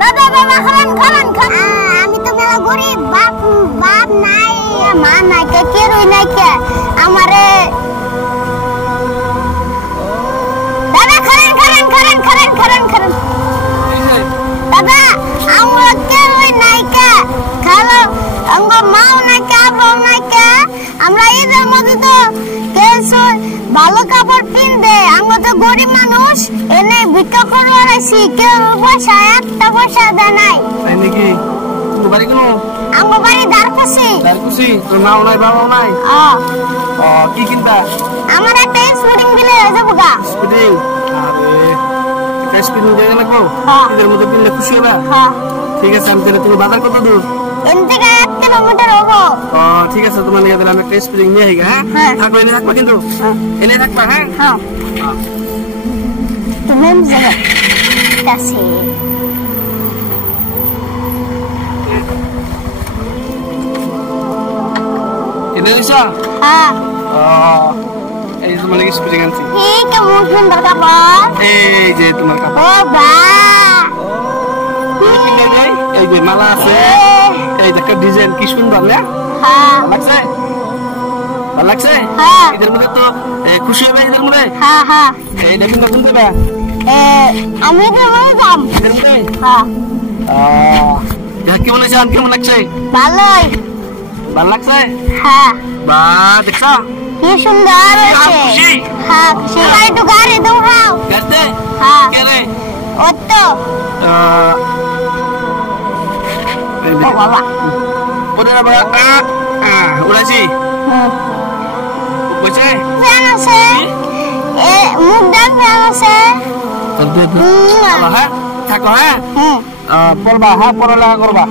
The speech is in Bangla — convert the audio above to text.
দাদা দাদা খান আমি তো মেলা গরিব বাপ নাই মা নাই কে রই নাই কে আমারে দাদা খান দাদা আমরা কে রই নাই কে খালো আমরা মাও নাই কে বাবা নাই কে আমরা ঈদের মধ্যে তো কিছু ভালো কাপড় পিনবে আমরা তো গরিব মানুষ এনে ভিক্ষা করবার আইছি কেউ পয়সা একটা পয়সা দেয় নাই তাই নাকি তোর বাড়ি কোন আমার বাড়ি দারকুশি তোর মাও নাই বাবাও নাই কি কিনবা আমার একটা স্পুডিং দিলে হয়ে যাবো গা স্পুডিং আরে স্পুডিং দিয়ে লাগবো ঈদের মধ্যে কিনলে খুশি হবে ঠিক আছে আমি তাহলে তুমি বাজার কত দূর এন থেকে 1 কিলোমিটার হবো ঠিক আছে তোমার নিয়ে দিলাম একটা স্পুডিং নিয়ে আইগা হ্যাঁ থাকো এনে থাকবা কিন্তু এনে থাকবা হ্যাঁ তুমি জানো কাছে এনে দিছো এই তোমার লাগি স্পুডিং আনছি এই কেমন সুন্দর কাপড় এই যে তোমার কাপড় ও বা এই যে মালা আছে এই দেখো ডিজাইন কি সুন্দর না লাগছে ভালো লাগছে এদের মধ্যে তো খুশি হবে এদের মধ্যে এই দেখুন নতুন দেবা আমি তো যাম এদের মধ্যে কেমন আছে কেমন লাগছে ভালোই ভালো লাগছে বা দেখছো কি সুন্দর হয়েছে খুশি একটু গাড়ি দৌড়াও গাড়িতে কে রে ওতো বাবা ওরে বাবা উড়াইছি বুঝছে ফ্যান আছে মুখ ডাক ফ্যান আছে হ্যাঁ থাকো হ্যাঁ পড়বা হ্যাঁ পড়ালেখা করবা